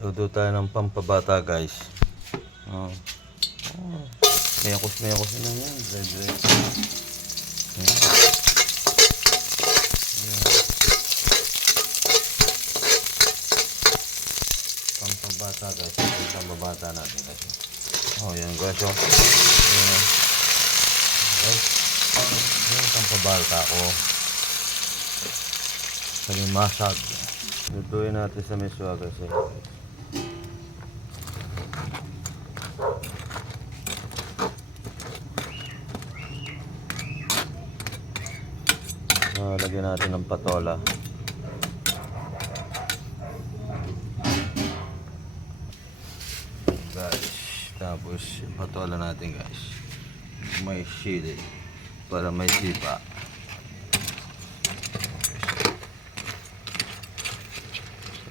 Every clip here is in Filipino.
Luto tayo ng pampabata guys. Oh. Oh. Mekos na yan. Red. Pampabata guys. Pampabata natin guys. Oh, yan guys. Oh. Yan. Guys. Yan pampabata ko. Sabi masag. Lutuin natin sa miswa guys. Lagyan natin ng patola. Guys, tapos yung patola natin guys. May chili para may sipa.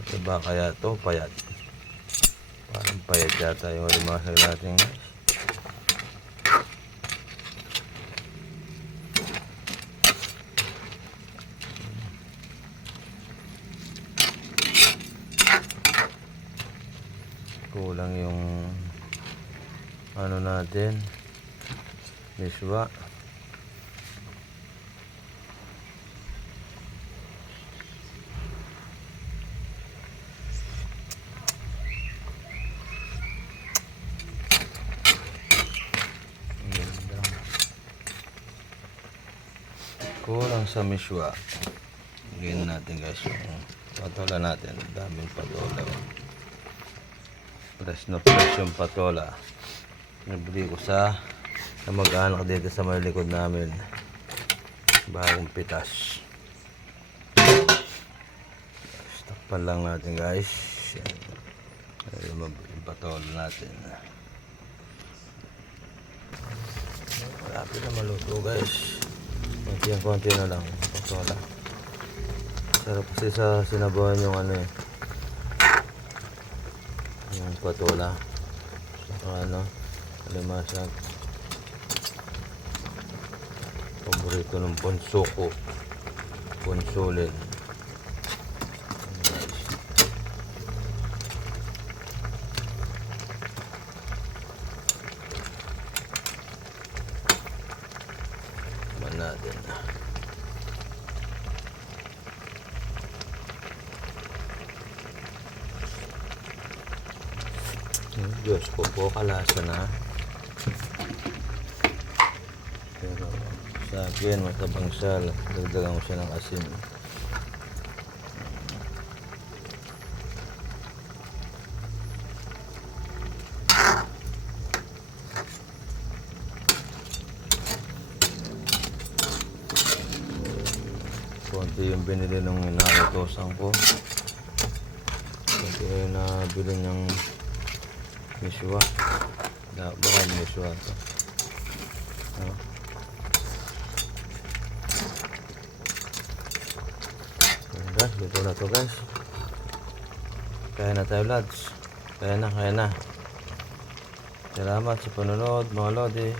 Diba kaya to payat? Parang payat yata yung limasag natin guys. Kulang yung ano natin, miswa. Kulang sa miswa. Lagyan natin guys yung patola natin. Daming patola. Fresh na fresh yung patola. Nabili ko sa mag-anak dito sa may likod namin. Bagong pitas. Takpan lang natin guys. Yung patola natin. Malapit na maluto guys. Konti na lang patola. Sarap kasi sa sinabawan yung ano eh. Yung patola. Saka ano, alimasag. Paborito ng ponso ko. Ponsolin. Naman natin. Diyos ko po, kalasa na. Pero sa akin, matabang siya. Dagdagan ko siya ng asin. Konti yung binili nung inakutosan ko. Konti yung nabili ng miswa. Baka miswa ito. No? Guys, luto na to guys. Kaya na tayo lads. Kaya na. Salamat sa panonood mga lodi.